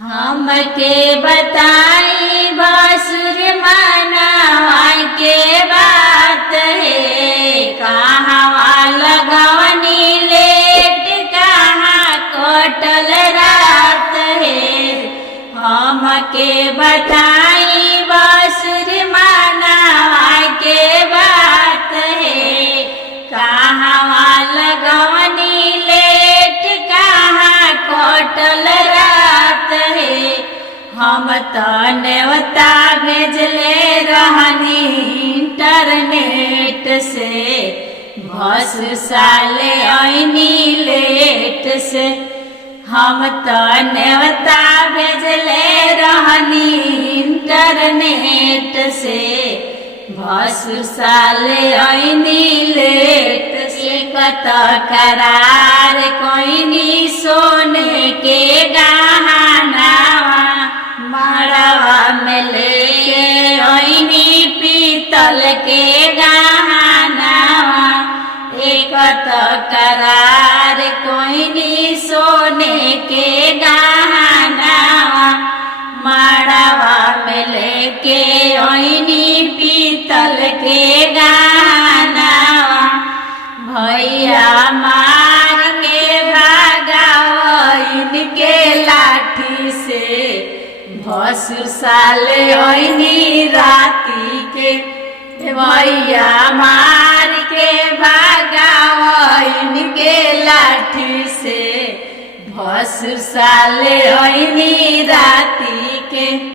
हमके बताई बासुर मनावा के बात है। कहाँ लगवनी लेट कहाँ कटल रात है। हमके बताई बासुर मनावा के बात है। कहाँ लगवनी लेट कहाँ कटल रात है। हम तो नेवता भेजले रहनी इंटरनेट से। बस साले आईनी लेट से। हम तो नेवता भेजले रहनी इंटरनेट से। बस साले आईनी लेट से। कत करार कोईनी सोने के गहनावा। मड़वा में लेके आईनी पीतल के गहनावा। एक तो करार कोईनी सोने के गहनावा। मड़वा में लेके आईनी पीतल के गहनावा। भैया मार के भागाव इनके लाठी से। भसुर साले आईनी राती के। भैया मार के भागाव इनके लाठी से। भसुर साले आईनी राती के।